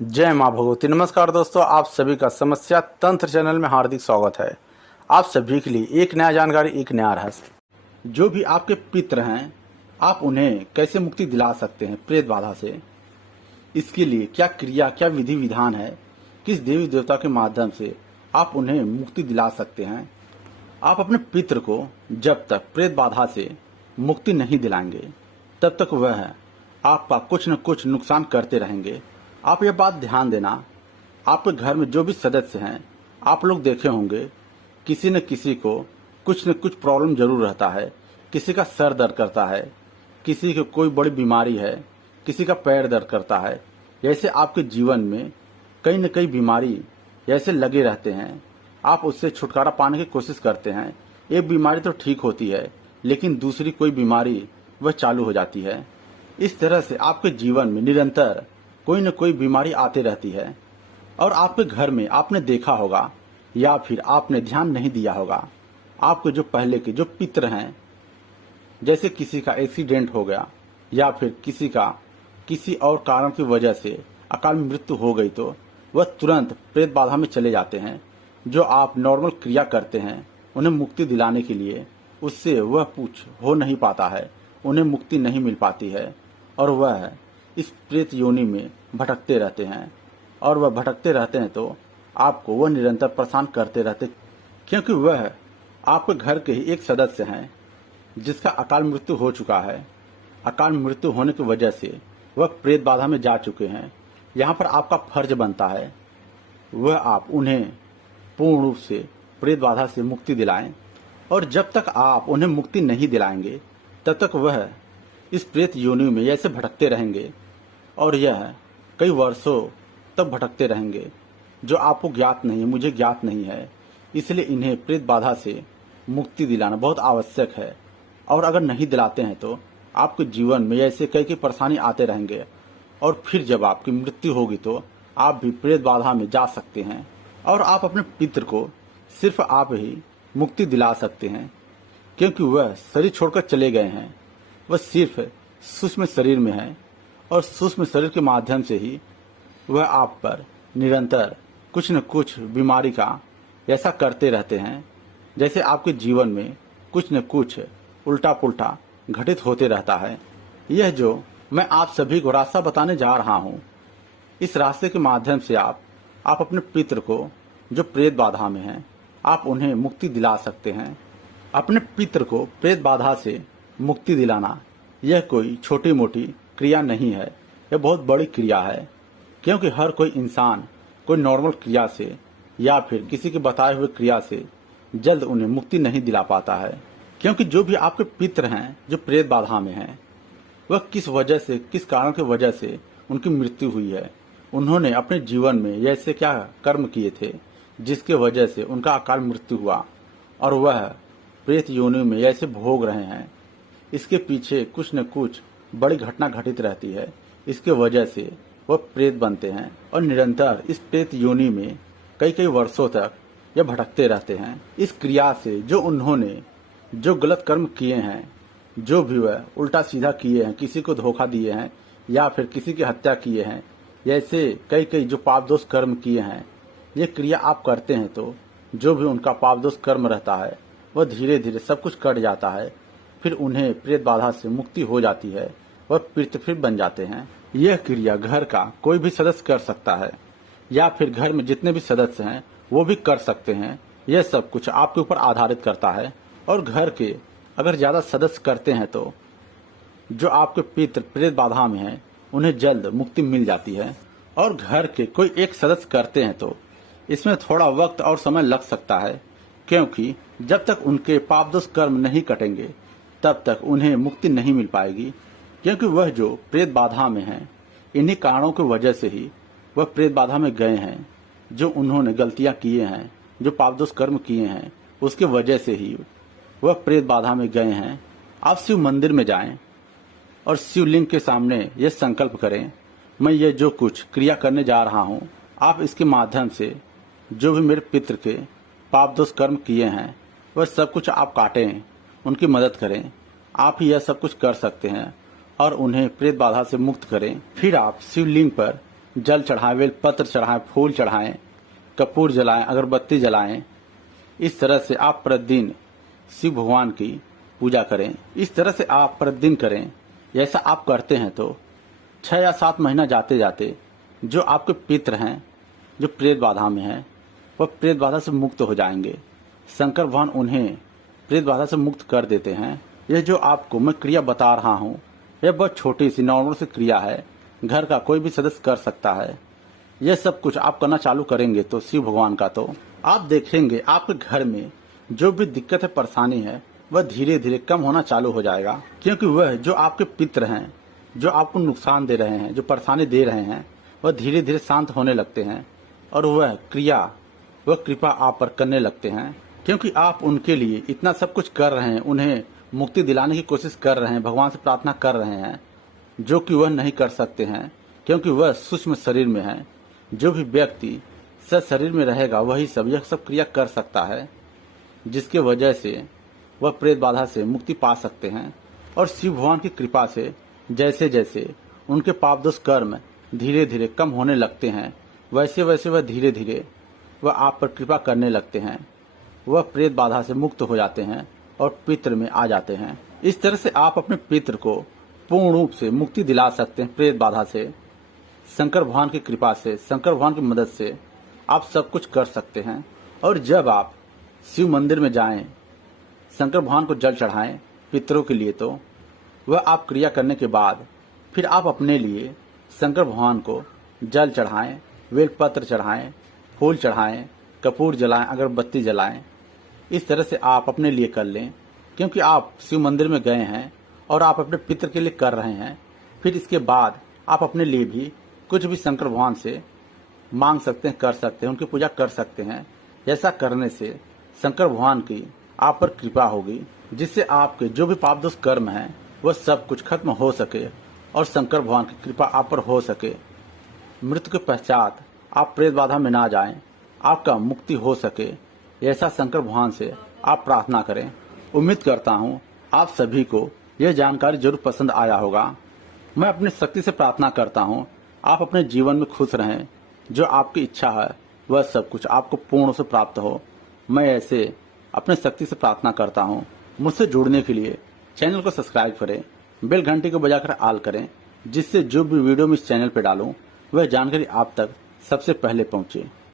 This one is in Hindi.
जय माँ भगवती। नमस्कार दोस्तों, आप सभी का समस्या तंत्र चैनल में हार्दिक स्वागत है। आप सभी के लिए एक नया जानकारी, एक नया रहस्य। जो भी आपके पितृ हैं, आप उन्हें कैसे मुक्ति दिला सकते हैं प्रेत बाधा से। इसके लिए क्या क्रिया, क्या विधि विधान है, किस देवी देवता के माध्यम से आप उन्हें मुक्ति दिला सकते हैं। आप अपने पितृ को जब तक प्रेत बाधा से मुक्ति नहीं दिलाएंगे तब तक वह आपका कुछ न कुछ नुकसान करते रहेंगे। आप ये बात ध्यान देना, आपके घर में जो भी सदस्य हैं, आप लोग देखे होंगे किसी न किसी को कुछ न कुछ प्रॉब्लम जरूर रहता है। किसी का सर दर्द करता है, किसी को कोई बड़ी बीमारी है, किसी का पैर दर्द करता है। जैसे आपके जीवन में कई न कई बीमारी जैसे लगे रहते हैं, आप उससे छुटकारा पाने की कोशिश करते हैं। एक बीमारी तो ठीक होती है, लेकिन दूसरी कोई बीमारी वह चालू हो जाती है। इस तरह से आपके जीवन में निरंतर कोई न कोई बीमारी आती रहती है। और आपके घर में आपने देखा होगा या फिर आपने ध्यान नहीं दिया होगा, आपके जो पहले के जो पितृ हैं, जैसे किसी का एक्सीडेंट हो गया या फिर किसी का किसी और कारण की वजह से अकाल मृत्यु हो गई, तो वह तुरंत प्रेत बाधा में चले जाते हैं। जो आप नॉर्मल क्रिया करते हैं उन्हें मुक्ति दिलाने के लिए, उससे वह कुछ हो नहीं पाता है, उन्हें मुक्ति नहीं मिल पाती है और वह इस प्रेत योनि में भटकते रहते हैं। और वह भटकते रहते हैं तो आपको वह निरंतर परेशान करते रहते, क्योंकि वह आपके घर के ही एक सदस्य हैं जिसका अकाल मृत्यु हो चुका है। अकाल मृत्यु होने की वजह से वह प्रेत बाधा में जा चुके हैं। यहाँ पर आपका फर्ज बनता है वह आप उन्हें पूर्ण रूप से प्रेत बाधा से मुक्ति दिलाएं। और जब तक आप उन्हें मुक्ति नहीं दिलाएंगे तब तक वह इस प्रेत योनि में ऐसे भटकते रहेंगे और यह कई वर्षों तक भटकते रहेंगे, जो आपको ज्ञात नहीं है, मुझे ज्ञात नहीं है। इसलिए इन्हें प्रेत बाधा से मुक्ति दिलाना बहुत आवश्यक है। और अगर नहीं दिलाते हैं तो आपके जीवन में ऐसे कई परेशानी आते रहेंगे और फिर जब आपकी मृत्यु होगी तो आप भी प्रेत बाधा में जा सकते हैं। और आप अपने पितृ को सिर्फ आप ही मुक्ति दिला सकते हैं, क्योंकि वह शरीर छोड़कर चले गए हैं। वह सिर्फ सूक्ष्म शरीर में है और सूक्ष्म शरीर के माध्यम से ही वह आप पर निरंतर कुछ न कुछ बीमारी का ऐसा करते रहते हैं, जैसे आपके जीवन में कुछ न कुछ उल्टा पुल्टा घटित होते रहता है। यह जो मैं आप सभी को रास्ता बताने जा रहा हूँ, इस रास्ते के माध्यम से आप अपने पितृ को जो प्रेत बाधा में हैं, आप उन्हें मुक्ति दिला सकते हैं। अपने पितृ को प्रेत बाधा से मुक्ति दिलाना यह कोई छोटी मोटी क्रिया नहीं है, यह बहुत बड़ी क्रिया है। क्योंकि हर कोई इंसान कोई नॉर्मल क्रिया से या फिर किसी के बताए हुए क्रिया से जल्द उन्हें मुक्ति नहीं दिला पाता है। क्योंकि जो भी आपके पितृ हैं जो प्रेत बाधा में हैं, वह किस वजह से, किस कारण की वजह से उनकी मृत्यु हुई है, उन्होंने अपने जीवन में ऐसे क्या कर्म किए थे जिसके वजह से उनका अकाल मृत्यु हुआ और वह प्रेत योनि में ऐसे भोग रहे हैं। इसके पीछे कुछ न कुछ बड़ी घटना घटित रहती है। इसके वजह से वह प्रेत बनते हैं और निरंतर इस प्रेत योनि में कई वर्षों तक यह भटकते रहते हैं। इस क्रिया से जो उन्होंने जो गलत कर्म किए हैं, जो भी वह उल्टा सीधा किए हैं, किसी को धोखा दिए हैं या फिर किसी की हत्या किए हैं, ऐसे कई जो पाप दोष कर्म किए हैं, ये क्रिया आप करते हैं तो जो भी उनका पाप दोष कर्म रहता है वह धीरे धीरे सब कुछ कट जाता है। फिर उन्हें प्रेत बाधा से मुक्ति हो जाती है, वह पितृ फिर बन जाते हैं। यह क्रिया घर का कोई भी सदस्य कर सकता है या फिर घर में जितने भी सदस्य हैं वो भी कर सकते हैं। यह सब कुछ आपके ऊपर आधारित करता है। और घर के अगर ज्यादा सदस्य करते हैं तो जो आपके पितृ प्रेत बाधा में हैं उन्हें जल्द मुक्ति मिल जाती है। और घर के कोई एक सदस्य करते हैं तो इसमें थोड़ा वक्त और समय लग सकता है, क्योंकि जब तक उनके पाप दोष कर्म नहीं कटेंगे तब तक उन्हें मुक्ति नहीं मिल पाएगी। क्योंकि वह जो प्रेत बाधा में हैं, इन्हीं कारणों की वजह से ही वह प्रेत बाधा में गए हैं। जो उन्होंने गलतियां किए हैं, जो पाप दोष कर्म किए हैं, उसके वजह से ही वह प्रेत बाधा में गए हैं। आप शिव मंदिर में जाएं और शिवलिंग के सामने यह संकल्प करें, मैं ये जो कुछ क्रिया करने जा रहा हूँ, आप इसके माध्यम से जो भी मेरे पितृ के पाप दोष कर्म किए हैं वह सब कुछ आप काटें, उनकी मदद करें। आप ही यह सब कुछ कर सकते हैं और उन्हें प्रेत बाधा से मुक्त करें। फिर आप शिवलिंग पर जल चढ़ाएं, बेलपत्र चढ़ाएं, फूल चढ़ाएं, कपूर जलाएं, अगरबत्ती जलाएं। इस तरह से आप प्रतिदिन शिव भगवान की पूजा करें। इस तरह से आप प्रतिदिन करें। ऐसा आप करते हैं तो 6 या 7 महीना जाते जाते जो आपके पितृ हैं, जो प्रेत बाधा में हैं, वह प्रेत बाधा से मुक्त हो जाएंगे। शंकर भगवान उन्हें प्रेत बाधा से मुक्त कर देते हैं। यह जो आपको मैं क्रिया बता रहा हूँ, यह बहुत छोटी सी नॉर्मल सी क्रिया है, घर का कोई भी सदस्य कर सकता है। यह सब कुछ आप करना चालू करेंगे तो शिव भगवान का, तो आप देखेंगे आपके घर में जो भी दिक्कत है, परेशानी है, वह धीरे धीरे कम होना चालू हो जाएगा। क्योंकि वह जो आपके पितृ हैं, जो आपको नुकसान दे रहे हैं, जो परेशानी दे रहे हैं, वह धीरे धीरे शांत होने लगते हैं और वह कृपा आप पर करने लगते हैं। क्योंकि आप उनके लिए इतना सब कुछ कर रहे हैं, उन्हें मुक्ति दिलाने की कोशिश कर रहे हैं, भगवान से प्रार्थना कर रहे हैं, जो कि वह नहीं कर सकते हैं क्योंकि वह सूक्ष्म शरीर में है। जो भी व्यक्ति सत शरीर में रहेगा वही यह सब क्रिया कर सकता है, जिसके वजह से वह प्रेत बाधा से मुक्ति पा सकते हैं। और शिव भगवान की कृपा से जैसे जैसे उनके पाप दोष कर्म धीरे धीरे कम होने लगते हैं, वैसे वैसे वह धीरे धीरे वह आप पर कृपा करने लगते हैं। वह प्रेत बाधा से मुक्त हो जाते हैं और पितृ में आ जाते हैं। इस तरह से आप अपने पितृ को पूर्ण रूप से मुक्ति दिला सकते हैं प्रेत बाधा से। शंकर भगवान की कृपा से, शंकर भगवान की मदद से आप सब कुछ कर सकते हैं। और जब आप शिव मंदिर में जाएं, शंकर भगवान को जल चढ़ाएं पितरों के लिए, तो वह आप क्रिया करने के बाद फिर आप अपने लिए शंकर भगवान को जल चढ़ाएं, बेलपत्र चढ़ाएं, फूल चढ़ाएं, कपूर जलाएं, अगरबत्ती जलाएं। इस तरह से आप अपने लिए कर लें। क्योंकि आप शिव मंदिर में गए हैं और आप अपने पितृ के लिए कर रहे हैं, फिर इसके बाद आप अपने लिए भी कुछ भी शंकर भगवान से मांग सकते हैं, कर सकते हैं, उनकी पूजा कर सकते हैं। ऐसा करने से शंकर भगवान की आप पर कृपा होगी, जिससे आपके जो भी पाप दोष कर्म हैं वह सब कुछ खत्म हो सके और शंकर भगवान की कृपा आप पर हो सके। मृत्यु के पश्चात आप प्रेत बाधा में ना जाएं, आपका मुक्ति हो सके, ऐसा शंकर भगवान से आप प्रार्थना करें। उम्मीद करता हूँ आप सभी को यह जानकारी जरूर पसंद आया होगा। मैं अपनी शक्ति से प्रार्थना करता हूँ आप अपने जीवन में खुश रहें, जो आपकी इच्छा है वह सब कुछ आपको पूर्ण से प्राप्त हो। मैं ऐसे अपने शक्ति से प्रार्थना करता हूँ। मुझसे जुड़ने के लिए चैनल को सब्सक्राइब करें, बेल घंटी को बजाकर ऑल करें, जिससे जो भी वीडियो मैं इस चैनल पर डालूं वह जानकारी आप तक सबसे पहले पहुँचे।